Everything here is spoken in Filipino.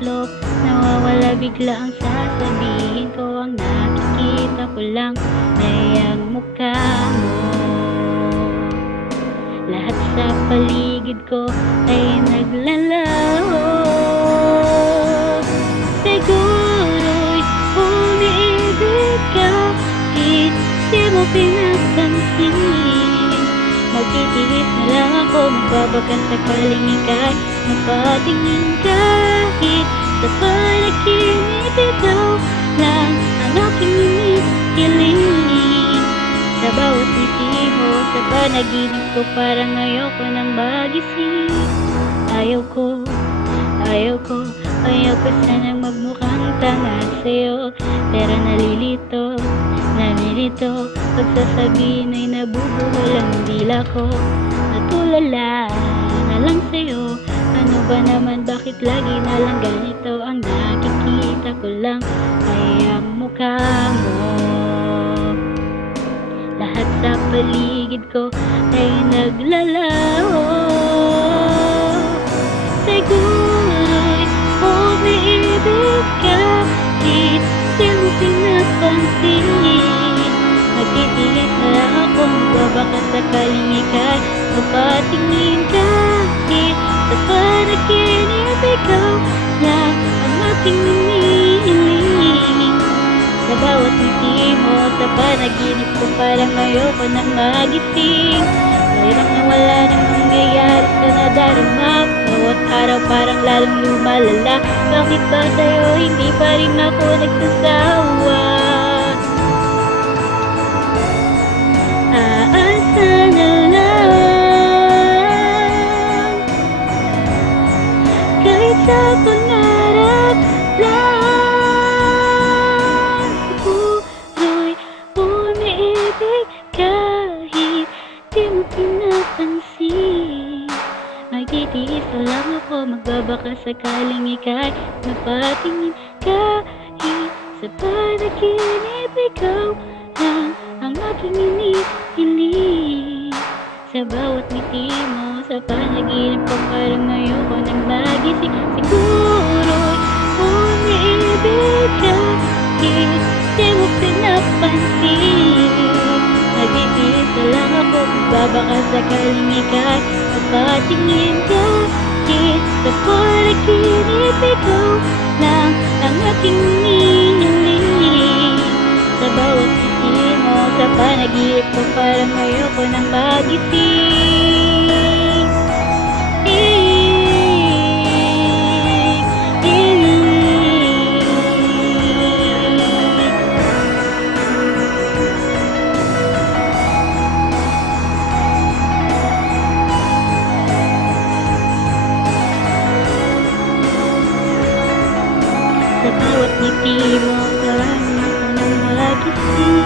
itlog. Nawawala bigla ang sasabihin ko. Ang nakikita ko lang ay ang mukha mo. Lahat sa paligid ko ay naglalaho. Siguro'y umiibig ka, hindi mo pinapansin. Magtitiis na lang ako, magbabakas sakaling ika'y mapatingin. Kahit sa panaginip, ikaw lang ang aking hinihiling. Sa bawat ngiti mo, sa panaginip ko, parang ayoko nang magising. Ayaw ko sanang magmukhang tanga sa'yo. Pero nalilito pag sasabihin ay nabubuhol ang dila ko. Natulala na lang sa'yo. Ano ba naman, bakit lagi na lang ganito? Ang nakikita ko lang ay ang mukha mo. Lahat sa paligid ko ay naglalaho. Siguro'y umiibig ka, hindi mo pinapansin. Magtitiis na lang ako, magbabakas sakaling ika'y mapatingin. Kahit sa panaginip, ikaw lang ang aking hinihiling. Sa bawat ngiti mo, sa panaginip ko, parang ayoko nang magising. Mayroong nawala nang nangyayari sa nadarama. Bawat araw parang lalong lumalala. Bakit ba sa'yo hindi pa rin ako nagsasawa? Aasa na lang, kahit sa pangarap lang. Siguro'y umiibig kahit di mo pinapansin. Magtitiis na lang ako, magbabakas sakaling ika'y mapatingin. Kahit sa panaginip, ikaw lang ang aking hinihiling. Sa bawat ngiti mo, sa panaginip ko, parang ayoko nang magising. Siguro'y umiibig ka, hindi mo pinapansin. Nagtitiis na lang ako, magbabakas sakaling ika'y mapatingin. Kahit sa panaginip, ikaw lang ang aking hinihiling. Sa bawat ngiti mo, sa panaginip ko, parang ayoko nang magising. Sa bawat ngiti mo, parang ayoko nang magising.